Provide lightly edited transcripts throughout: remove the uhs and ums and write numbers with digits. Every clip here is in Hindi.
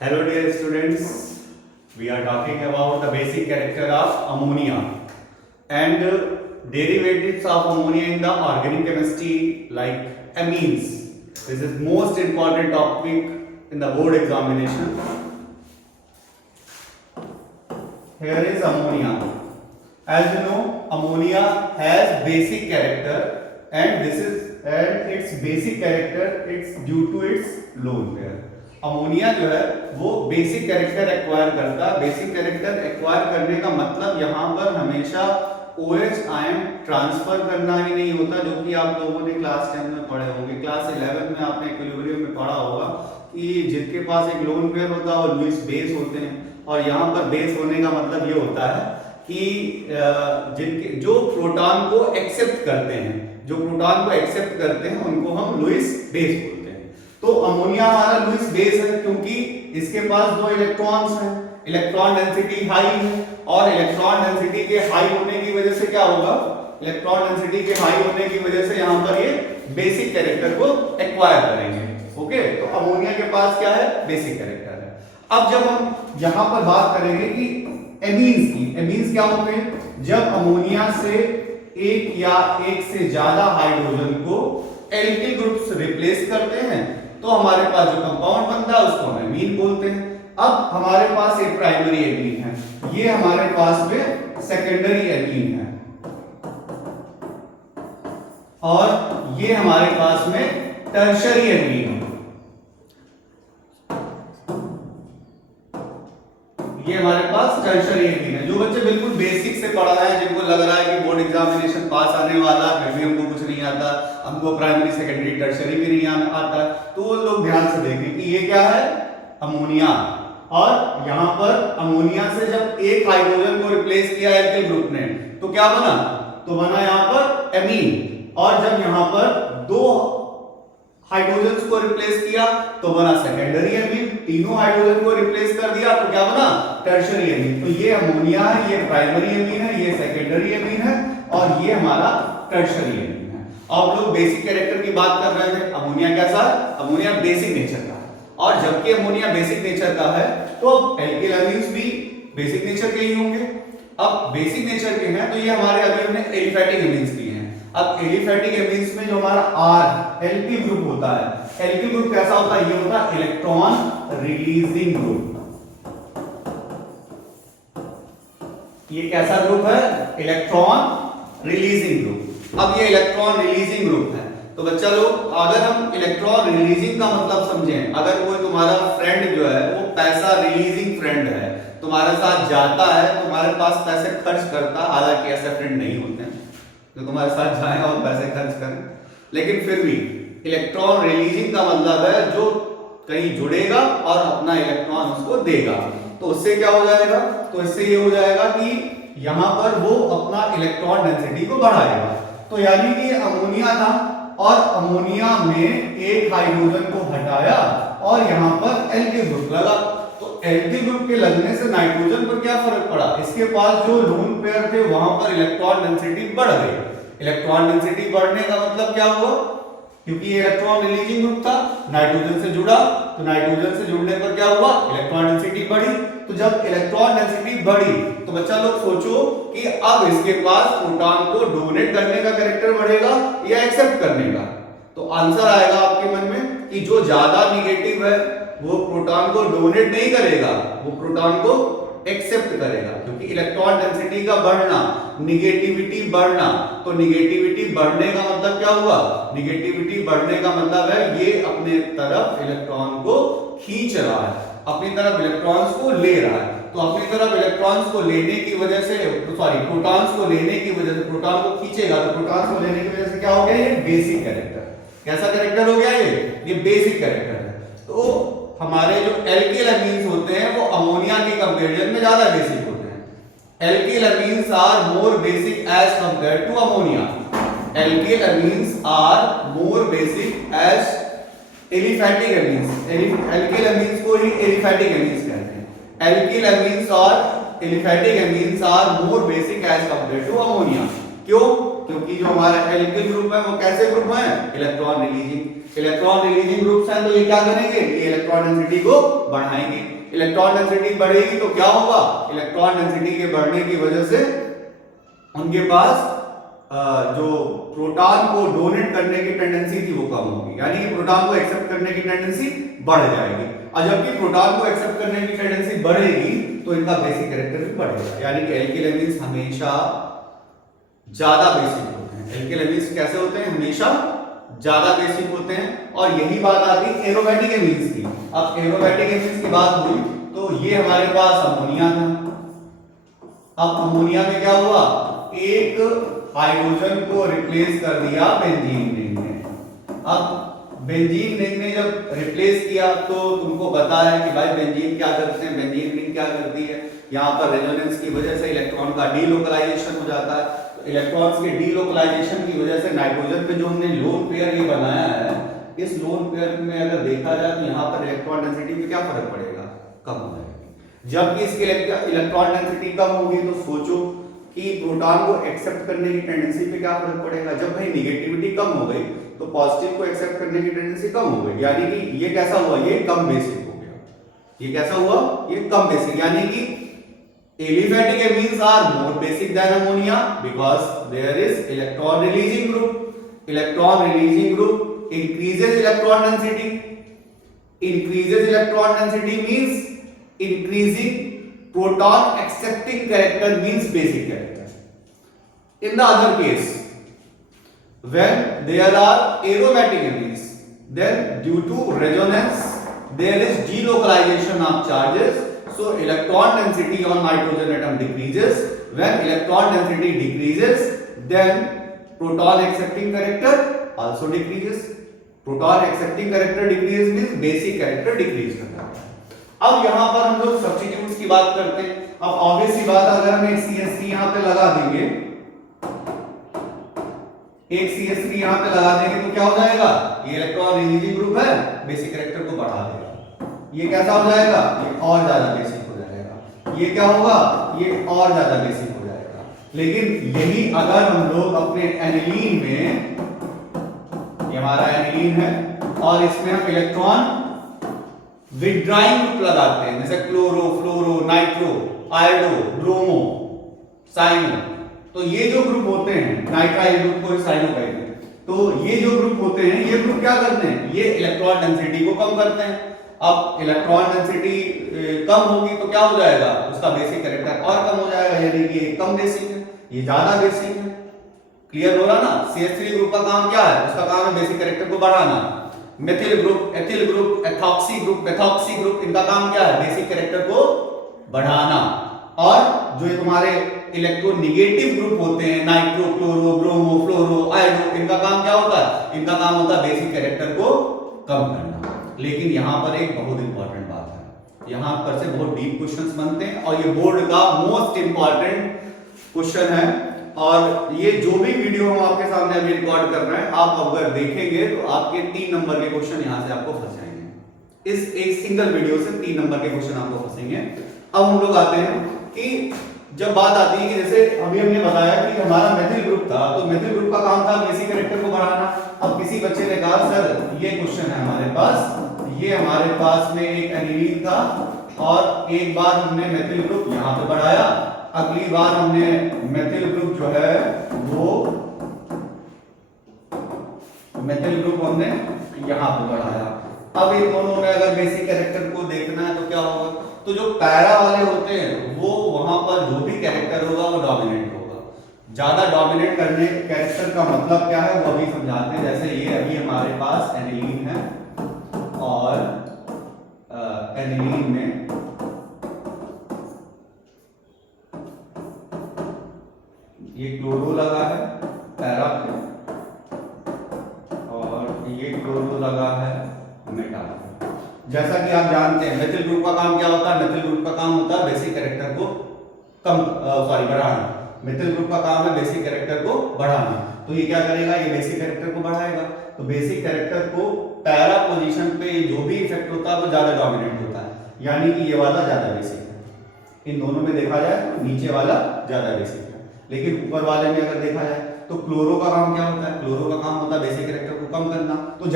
Hello dear students, we are talking about the basic character of ammonia and derivatives of ammonia in the organic chemistry like amines. This is most important topic in the board examination. Here is ammonia. As you know, ammonia has basic character and its basic character it's due to its lone pair. Ammonia जो है वो बेसिक कैरेक्टर एक्वायर करता है। बेसिक कैरेक्टर एक्वायर करने का मतलब यहाँ पर हमेशा OH आयन ट्रांसफर करना ही नहीं होता, जो कि आप लोगों ने क्लास 10 में पढ़े होंगे। क्लास 11 में आपने इक्विलिब्रियम में पढ़ा होगा कि जिनके पास एक लोन पेयर होता है और लुईस बेस होते हैं, और यहाँ पर बेस होने का मतलब ये होता है कि जिनके जो प्रोटॉन को एक्सेप्ट करते हैं उनको हम लुईस बेस बोलते हैं। तो अमोनिया हमारा लुईस बेस है क्योंकि इसके पास दो इलेक्ट्रॉन्स हैं, इलेक्ट्रॉन डेंसिटी हाई है, और इलेक्ट्रॉन डेंसिटी के हाई होने की वजह से क्या होगा, इलेक्ट्रॉन डेंसिटी के हाई होने की वजह से यहाँ पर ये बेसिक कैरेक्टर को एक्वायर करेंगे। ओके, तो अमोनिया के पास क्या है, बेसिक कैरेक्टर है। अब जब हम यहाँ पर बात करेंगे कि एमीन्स की, एमीन्स क्या होते हैं, जब अमोनिया से एक या एक से ज्यादा हाइड्रोजन को एल्किल ग्रुप से रिप्लेस करते हैं तो हमारे पास जो कंपाउंड बनता है उसको हम एमीन बोलते हैं। अब हमारे पास एक प्राइमरी एमीन है, ये हमारे पास में सेकेंडरी एमीन है, और ये हमारे पास में टर्शरी एमीन है। ये हमारे पास टर्शरी एमीन है। जो बच्चे बिल्कुल बेसिक से पढ़ा है, जिनको लग रहा है कि बोर्ड एग्जामिनेशन पास आने वाला फिर भी हमको कुछ नहीं आता, हमको प्राइमरी सेकेंडरी टर्शरी भी नहीं आता, तो वो लोग ध्यान से देखें कि ये क्या है, अमोनिया। और यहाँ पर अमोनिया से जब एक हाइड्रोजन को रिप्लेस किया एल्किल ग्रुप ने तो क्या बना, तो बना यहाँ पर एमीन। और जब यहाँ पर दो हाइड्रोजन को रिप्लेस किया तो बना सेकेंडरी एमीन। तीनों हाइड्रोजन को रिप्लेस कर दिया तो क्या बना, टर्शरी एमीन। तो ये अमोनिया है, ये प्राइमरी एमीन है, ये सेकेंडरी एमीन है, और ये हमारा टर्शरी एमीन है। अब लोग बेसिक कैरेक्टर की बात कर रहे थे, अमोनिया कैसा है, अमोनिया बेसिक नेचर का है। और जबकि अमोनिया बेसिक नेचर का है तो एल्किल एमीन्स भी बेसिक नेचर के ही होंगे। अब बेसिक नेचर के हैं तो ये हमारे अभी हमने एलिफैटिक एमीन्स लिए हैं। अब एलिफैटिक एमीन्स में जो हमारा R एल्किल ग्रुप होता है, एल्किल ग्रुप कैसा होता है, ये होता है इलेक्ट्रॉन रिलीजिंग ग्रुप। ये कैसा ग्रुप है, इलेक्ट्रॉन रिलीजिंग ग्रुप। अब ये इलेक्ट्रॉन रिलीजिंग ग्रुप है तो बच्चा लोग अगर हम इलेक्ट्रॉन रिलीजिंग का मतलब समझें, अगर कोई तुम्हारा फ्रेंड जो है वो पैसा रिलीजिंग फ्रेंड है, तुम्हारे साथ जाता है, तुम्हारे पास पैसे खर्च करता, हालांकि ऐसे फ्रेंड नहीं होते हैं जो तुम्हारे साथ जाए और पैसे खर्च करें, लेकिन फिर भी इलेक्ट्रॉन रिलीजिंग का मतलब है जो कहीं जुड़ेगा और अपना इलेक्ट्रॉन उसको देगा। तो उससे क्या हो जाएगा, तो इससे ये हो जाएगा कि यहां पर वो अपना इलेक्ट्रॉन डेंसिटी को बढ़ाएगा। तो यानी कि अमोनिया था और अमोनिया में एक हाइड्रोजन को हटाया और यहां पर एल्किल ग्रुप लगा, तो एल्किल ग्रुप के लगने से नाइट्रोजन पर क्या फर्क पड़ा, इसके पास जो लोन पेयर थे वहां पर इलेक्ट्रॉन डेंसिटी बढ़ गई। इलेक्ट्रॉन डेंसिटी बढ़ने का मतलब क्या हुआ, क्योंकि ये इलेक्ट्रॉन रिलीजिंग ग्रुप था, नाइट्रोजन से जुड़ा, तो नाइट्रोजन से जुड़ने पर क्या हुआ, इलेक्ट्रॉन डेंसिटी बढ़ी। तो जब इलेक्ट्रॉन डेंसिटी बढ़ी तो बच्चा लोग सोचो कि अब इसके पास प्रोटॉन को डोनेट करने का कैरेक्टर बढ़ेगा या एक्सेप्ट करने का। तो आंसर आएगा आपके मन में कि जो ज्यादा निगेटिव है वो प्रोटॉन को डोनेट नहीं करेगा, वो प्रोटॉन को एक्सेप्ट करेगा, क्योंकि इलेक्ट्रॉन डेंसिटी का बढ़ना, निगेटिविटी बढ़ना, तो निगेटिविटी बढ़ने का मतलब क्या हुआ, निगेटिविटी बढ़ने का मतलब है ये अपने तरफ इलेक्ट्रॉन को खींच रहा है, अपनी तरफ इलेक्ट्रॉन्स को ले रहा है। तो अपनी तरफ इलेक्ट्रॉन्स को लेने की वजह से, सॉरी प्रोटॉन्स को लेने की वजह से, प्रोटॉन को खींचेगा तो प्रोटॉन्स को लेने की वजह से क्या हो गया, ये बेसिक कैरेक्टर। कैसा कैरेक्टर हो गया, ये बेसिक कैरेक्टर है। तो हमारे जो एल्किल एमीन्स होते हैं वो अमोनिया के कंपैरिजन में ज्यादा बेसिक होते हैं। Alkyl amines are more basic as compared to ammonia. Alkyl amines are more basic as aliphatic amines. Alkyl amines को ही एलिफैटिक एमीन्स कहते हैं। एल्किल एमीन्स और aliphatic amines are more basic as compared to ammonia. क्यों, क्योंकि जो हमारा एल्किल ग्रुप है वो कैसे ग्रुप है, इलेक्ट्रॉन रिलीजिंग ग्रुप्स हैं, तो ये क्या करेंगे, ये इलेक्ट्रॉन डेंसिटी को बढ़ाएंगे। इलेक्ट्रॉन डेंसिटी बढ़ेगी तो क्या होगा, इलेक्ट्रॉन डेंसिटी के बढ़ने की वजह से उनके पास जो प्रोटॉन को डोनेट करने की टेंडेंसी थी वो कम होगी, यानी कि प्रोटॉन को एक्सेप्ट करने की टेंडेंसी बढ़ जाएगी। और जबकि प्रोटॉन को एक्सेप्ट करने की टेंडेंसी बढ़ेगी तो इनका बेसिक कैरेक्टर भी बढ़ेगा, यानी कि एल्किल एमीन्स हमेशा ज्यादा बेसिक होते हैं। एल्किल एमीन्स कैसे होते हैं, हमेशा ज्यादा बेसिक होते हैं। और यही बात आती है एरोमेटिक एमीन्स की। अब एरोमेटिक एमीन्स की बात हुई तो ये हमारे पास अमोनिया था। अब अमोनिया में क्या हुआ, एक हाइड्रोजन को रिप्लेस कर दिया बेंजीन रिंग ने। अब बेंजीन रिंग ने जब रिप्लेस किया तो तुमको पता है कि भाई बेंजीन क्या करते हैं, बेंजीन रिंग क्या करती है, यहाँ पर रेजोनेंस की वजह से इलेक्ट्रॉन का डीलोकलाइजेशन हो जाता है। तो इलेक्ट्रॉन्स के डीलोकलाइजेशन की वजह से नाइट्रोजन पे जो हमने लोन पेयर ये बनाया है, इस लोन पेयर में अगर देखा जाए तो यहाँ पर इलेक्ट्रॉन डेंसिटी में क्या फर्क पड़ेगा, कम हो जाएगी। जबकि इसकी इलेक्ट्रॉन डेंसिटी कम होगी तो सोचो कि प्रोटॉन को एक्सेप्ट करने की टेंडेंसी पे क्या फर्क पड़ेगा। जब भाई निगेटिविटी कम हो गई तो पॉजिटिव को एक्सेप्ट करने की टेंडेंसी कम हो गई, यानी कि ये कैसा हुआ, ये कम बेसिक हो गया। ये कैसा हुआ, ये कम बेसिक, यानी कि aliphatic amines are more basic than ammonia because there is electron releasing group. Electron releasing group increases electron density. Increases electron density means increasing proton accepting character means basic character. In the other case, when there are aromatic amines, then due to resonance there is delocalization of charges, so electron density on nitrogen atom decreases. When electron density decreases, then proton accepting character also decreases. Proton accepting character decreases means basic character decrease करता है। अब यहां पर हम लोग सब्स्टिट्यूट्स की बात करते हैं। अब ऑब्वियस सी बात, अगर हम एक CH3 यहां पे लगा देंगे, एक CH3 यहां पे लगा देंगे तो क्या हो जाएगा, ये इलेक्ट्रॉन रिलीजिंग ग्रुप है, बेसिक कैरेक्टर को बढ़ा देगा। ये कैसा हो जाएगा, ये और ज्यादा बेसिक हो जाएगा। ये क्या होगा, ये और ज्यादा बेसिक हो जाएगा। लेकिन यही अगर हम लोग अपने एनिलीन में, ये हमारा एनिलीन है और इसमें हम इलेक्ट्रॉन विथड्राइंग ग्रुप लगाते हैं, जैसे क्लोरो, फ्लोरो, नाइट्रो, आयोडो, ब्रोमो, साइनो, तो ये जो ग्रुप होते हैं, नाइट्राइल ग्रुप को साइनो कहते हैं, तो ये जो ग्रुप होते हैं, ये ग्रुप क्या करते हैं, ये इलेक्ट्रॉन डेंसिटी को कम करते हैं। अब इलेक्ट्रॉन डेंसिटी कम होगी तो क्या हो जाएगा, उसका बेसिक कैरेक्टर और कम हो जाएगा, यानी कि ये कम बेसिक है, ये ज्यादा बेसिक है। क्लियर हो रहा ना। CH3 ग्रुप का काम क्या है, उसका काम है बेसिक कैरेक्टर को बढ़ाना। Methyl group, ethyl group, ethoxy group, methoxy group, इनका काम क्या है, बेसिक कैरेक्टर को बढ़ाना। और जो तुम्हारे इलेक्ट्रोनेगेटिव ग्रुप होते हैं, नाइट्रो, क्लोरो, ब्रोमो, फ्लोरो, आयोडो, इनका काम क्या होता है, इनका काम होता है बेसिक कैरेक्टर को कम करना। लेकिन यहाँ पर एक बहुत इंपॉर्टेंट बात है, यहाँ पर से बहुत डीप क्वेश्चंस बनते हैं और ये बोर्ड का मोस्ट इंपॉर्टेंट क्वेश्चन है। और ये जो भी वीडियो हम आपके सामने अभी रिकॉर्ड कर रहे हैं, आप अगर देखेंगे तो आपके 3 नंबर के क्वेश्चन यहाँ से आपको फंस जाएंगे। इस एक सिंगल वीडियो से 3 नंबर के क्वेश्चन आपको फंसेंगे। अब हम लोग आते हैं कि जब बात आती है कि जैसे अभी हमने बताया कि हमारा मेथिल ग्रुप था, तो मेथिल ग्रुप का काम था बेसिक कैरेक्टर को बढ़ाना। अब किसी बच्चे ने कहा सर ये क्वेश्चन है हमारे पास, ये हमारे पास में एक एनिलीन था और एक बार हमने मेथिल ग्रुप यहाँ पे बढ़ाया, अगली बार हमने मेथिल ग्रुप जो है वो मेथिल ग्रुप हमने यहाँ पे बढ़ाया। अब इन दोनों में अगर बेसिक कैरेक्टर को देखना है तो क्या होगा, तो जो पैरा वाले होते हैं वो वहां पर जो भी कैरेक्टर होगा वो डोमिनेट होगा। ज्यादा डोमिनेट करने कैरेक्टर का मतलब क्या है वो अभी समझाते हैं। जैसे ये अभी हमारे पास एनिलीन है और एनिलीन में ये क्लोरो लगा है पैरा पे और ये क्लोरो लगा है मेटा पे। जैसा कि आप जानते हैं मेथिल ग्रुप का काम क्या होता है, मेथिल ग्रुप का काम होता है बेसिक कैरेक्टर को बढ़ाना। मेथिल ग्रुप का काम है बेसिक कैरेक्टर को बढ़ाना। तो ये क्या करेगा, ये बेसिक कैरेक्टर को बढ़ाएगा। तो बेसिक कैरेक्टर को पैरा पोजीशन पे जो भी इफेक्ट होता है वो ज्यादा डोमिनेट होता है, यानी कि ये वाला ज्यादा बेसिक है। इन दोनों में देखा जाए तो नीचे वाला ज्यादा बेसिक है, लेकिन ऊपर वाले में अगर देखा जाए तो क्लोरो का काम क्या होता है? क्लोरो का काम होता है बेसिक कैरेक्टर को कम करना। तो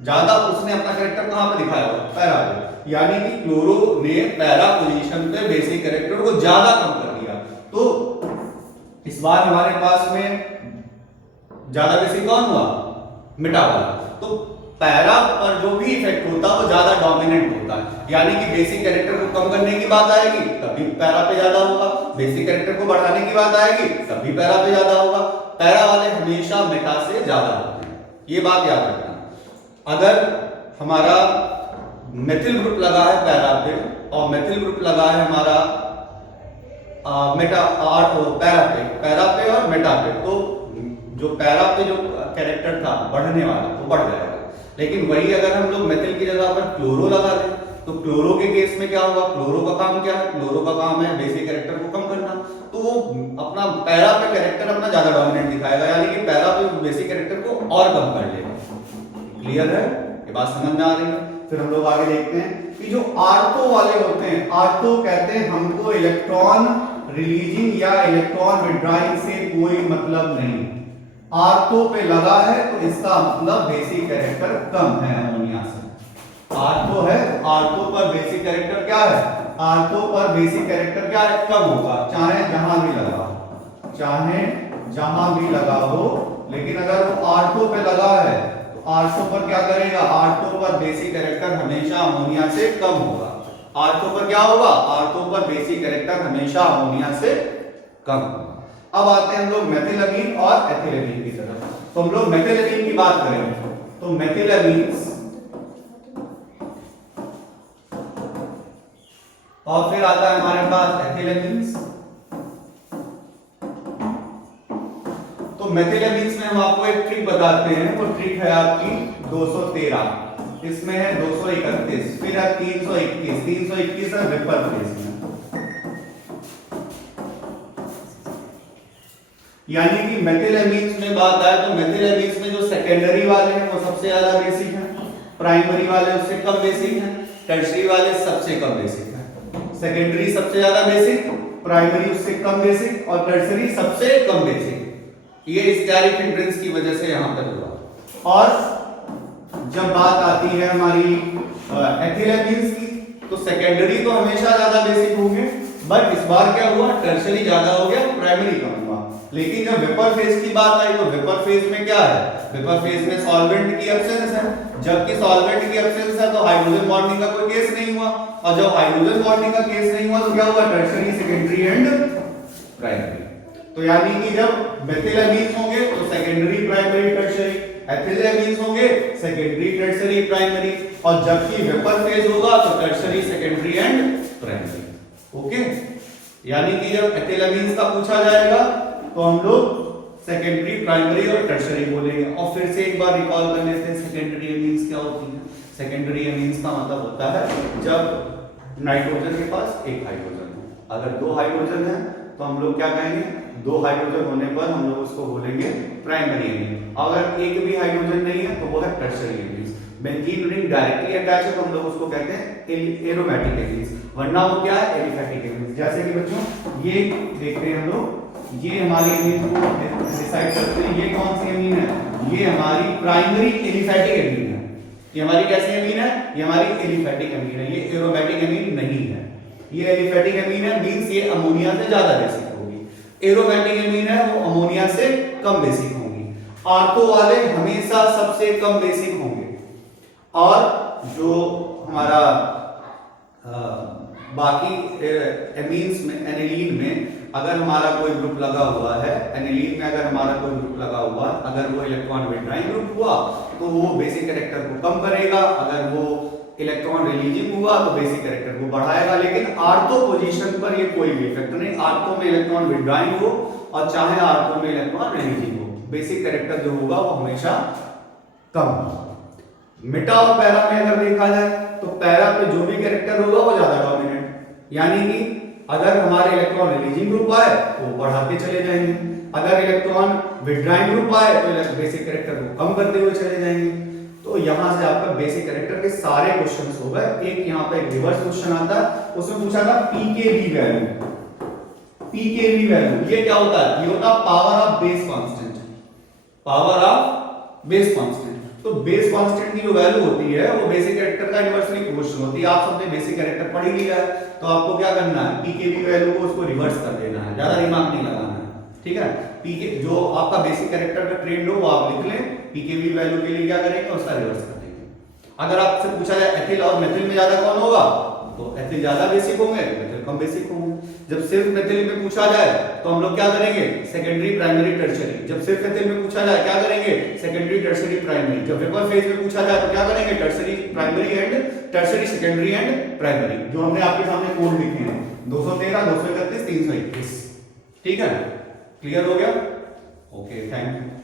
ज्यादा उसने अपना कैरेक्टर कहां पे दिखाया हुआ? पैरा पे। यानी कि क्लोरो ने पैरा पोजीशन पे बेसिक कैरेक्टर को ज्यादा कम कर दिया। तो इस बार हमारे पास में ज्यादा बेसिक कौन हुआ? मिटा वाला। तो पैरा पर जो भी इफेक्ट होता है वो ज्यादा डोमिनेंट होता है। यानी कि बेसिक कैरेक्टर को कम करने की बात आएगी तभी पैरा पे ज्यादा होगा, बेसिक कैरेक्टर को बढ़ाने की बात आएगी तभी पैरा पे ज्यादा होगा। पैरा वाले हमेशा मेटा से ज्यादा होते हैं, ये बात याद रखना। अगर हमारा मेथिल ग्रुप लगा है पैरा पे और मेथिल ग्रुप लगा है हमारा पैरा पे और मेटा पे, तो जो पैरा पे जो कैरेक्टर था बढ़ने वाला वो बढ़ जाएगा। लेकिन वही अगर हम लोग मेथिल की जगह पर क्लोरो लगा दें तो क्लोरो के केस में क्या होगा? क्लोरो का काम क्या है? क्लोरो का काम है बेसिक कैरेक्टर को कम करना। तो वो अपना पैरा पे कैरेक्टर अपना ज्यादा डोमिनेंट दिखाएगा, यानी कि पैरा पे बेसिक कैरेक्टर को और कम कर लेगा। क्लियर है? ये बात समझ में आ रही है? फिर हम लोग आगे देखते हैं कि जो आर्थो वाले होते हैं, आर्थो कहते हैं हमको इलेक्ट्रॉन रिलीजिंग या इलेक्ट्रॉन विड्रॉइंग से कोई मतलब नहीं। आर्थो पे लगा है तो इसका मतलब बेसिक कैरेक्टर कम है अमोनिया से। आर्थो है, आर्थो पर बेसिक कैरेक्टर क्या है? आर्थो पर बेसिक कैरेक्टर क्या है? कम होगा, चाहे जहां भी लगा हो, चाहे जहां भी लगा हो। लेकिन अगर वो आर्थो पे लगा है तो आर्थो पर क्या करेगा? आर्थो पर बेसिक कैरेक्टर हमेशा अमोनिया से कम होगा। आर्थो पर क्या होगा? आर्थो पर बेसिक कैरेक्टर हमेशा अमोनिया से कम होगा। अब आते हैं हम लोग मेथिलअमीन और एथिलअमीन की तरफ। तो हम लोग मेथिलअमीन की बात करेंगे तो मेथिलअमीन्स और फिर आता है हमारे पास एथिलअमीन्स। तो मेथिलअमीन्स में हम आपको एक ट्रिक बताते हैं, वो ट्रिक है आपकी 213, इसमें है 231, फिर है 321, 321 है रिपर फेज में। यानी कि मेथिलअमीन्स में बात आए तो मेथिलअमीन्स में जो सेकेंडरी वाले हैं वो सबसे ज्यादा बेसिक हैं, प्राइमरी वाले उससे कम बेसिक हैं, टर्शियरी वाले सबसे कम बेसिक हैं। सेकेंडरी सबसे ज्यादा बेसिक, प्राइमरी उससे कम बेसिक और टर्शियरी सबसे कम बेसिक। ये स्टेरिक हिंड्रेंस की वजह से यहां पर हुआ। और जब बात आती है हमारी एथिलअमीन्स की तो सेकेंडरी तो हमेशा ज्यादा बेसिक होंगे, बट इस बार क्या हुआ? टर्शियरी ज्यादा हो गया, प्राइमरी कम हुआ। लेकिन जब वेपर फेज की बात आई तो वेपर फेज में क्या है? वेपर फेज में सॉल्वेंट की एब्सेंस है, जबकि सॉल्वेंट की एब्सेंस है तो हाइड्रोजन बॉन्डिंग का कोई केस नहीं हुआ। और जब हाइड्रोजन बॉन्डिंग का केस नहीं हुआ तो क्या हुआ? Tertiary, secondary and primary. तो यानी कि जब मेथिलअमीन्स होंगे तो सेकेंडरी, प्राइमरी, टर्शियरी, एथिलअमीन्स होंगे सेकेंडरी, टर्शियरी, प्राइमरी, और जबकि वेपर फेज होगा तो tertiary, secondary and primary. Okay, यानी कि जब एथिलअमीन्स का पूछा जाएगा तो हम लोग सेकेंडरी, प्राइमरी और टर्शियरी बोलेंगे। और फिर से एक बार रिकॉल कर लेते हैं सेकेंडरी अमीन्स क्या होती है। सेकेंडरी अमीन्स का मतलब होता है जब नाइट्रोजन के पास एक हाइड्रोजन है। अगर दो हाइड्रोजन है तो हम लोग क्या कहेंगे? दो हाइड्रोजन होने पर हम लोग उसको बोलेंगे प्राइमरी अमीन। अगर एक भी हाइड्रोजन नहीं है तो वो है tertiary amines. Benzene ring directly attach है तो हम लोग उसको कहते हैं एरोमेटिक अमीन्स, वरना वो क्या है? Aliphatic amines. जैसे कि बच्चों ये देखते हैं हम लोग, ये हमारी अमीन को डिसाइड करते हैं ये कौन सी अमीन है? ये हमारी प्राइमरी एलिफैटिक अमीन है। ये हमारी कैसी अमीन है? ये हमारी एलिफैटिक अमीन है, ये एरोमेटिक अमीन नहीं है। ये एलिफैटिक अमीन है, मींस ये अमोनिया से ज्यादा बेसिक होगी। एरोमेटिक अमीन है वो अमोनिया से कम बेसिक होंगी। आर्थो वाले हमेशा सबसे कम बेसिक होंगे। और जो हमारा बाकी एमीन्स में, एनिलीन में अगर हमारा कोई ग्रुप लगा हुआ है, एनिलीन में अगर हमारा कोई ग्रुप लगा हुआ है, अगर वो इलेक्ट्रॉन विड्रॉइंग ग्रुप हुआ तो वो बेसिक कैरेक्टर को कम करेगा, अगर वो इलेक्ट्रॉन रिलीजिंग हुआ तो बेसिक कैरेक्टर को बढ़ाएगा। लेकिन आर्थो पोजीशन पर ये कोई भी इफेक्ट नहीं। आर्थो में इलेक्ट्रॉन विड्रॉइंग हो और चाहे आर्थो में इलेक्ट्रॉन रिलीजिंग हो, बेसिक कैरेक्टर जो होगा वो हमेशा कम होगा। मेटा और पैरा में अगर देखा जाए तो पैरा पे जो भी कैरेक्टर होगा वो ज्यादा डोमिनेंट, यानी कि अगर हमारे इलेक्ट्रॉन रिलीजिंग ग्रुप आए तो बढ़ाते चले जाएंगे, अगर इलेक्ट्रॉन विड्रॉइंग ग्रुप आए तो बेसिक कैरेक्टर को कम करते हुए चले जाएंगे। तो यहां से आपका बेसिक कैरेक्टर के सारे क्वेश्चंस हो गए। एक यहां पे एक रिवर्स क्वेश्चन आता है, उसमें पूछा था पीकेबी वैल्यू, पीकेवी वैल्यू, ये क्या होता है? ये होता है power of base constant, power of base constant. तो बेस कांस्टेंट की जो वैल्यू होती है वो बेसिक कैरेक्टर का इनवर्सली प्रोपोर्शनल होती है। आप सबने बेसिक कैरेक्टर पढ़ ही लिया है, तो आपको क्या करना है, पीकेवी वैल्यू को उसको रिवर्स कर देना है, ज्यादा दिमाग नहीं लगाना है, ठीक है। पीके जो आपका बेसिक कैरेक्टर का ट्रेंड हो वो आप लिख लें, पीकेवी वैल्यू के लिए क्या करेंगे, उसका रिवर्स कर देंगे। अगर आपसे पूछा जाए एथिल और मेथिल में ज्यादा कौन होगा, तो एथिल ज्यादा बेसिक होंगे, मेथिल कम बेसिक होंगे। जब सिर्फ मेथिल में पूछा जाए तो हम लोग क्या करेंगे, सेकेंडरी प्राइमरी टर्शियरी। जब सिर्फ एथिल में पूछा जाए क्या करेंगे, सेकेंडरी टर्शियरी प्राइमरी। जब वेपर फेज में पूछा जाए तो क्या करेंगे, tertiary primary and tertiary secondary and primary, जो हमने आपके सामने कोड लिखे हैं 213 231 321। ठीक है, क्लियर हो गया? Okay, thank you.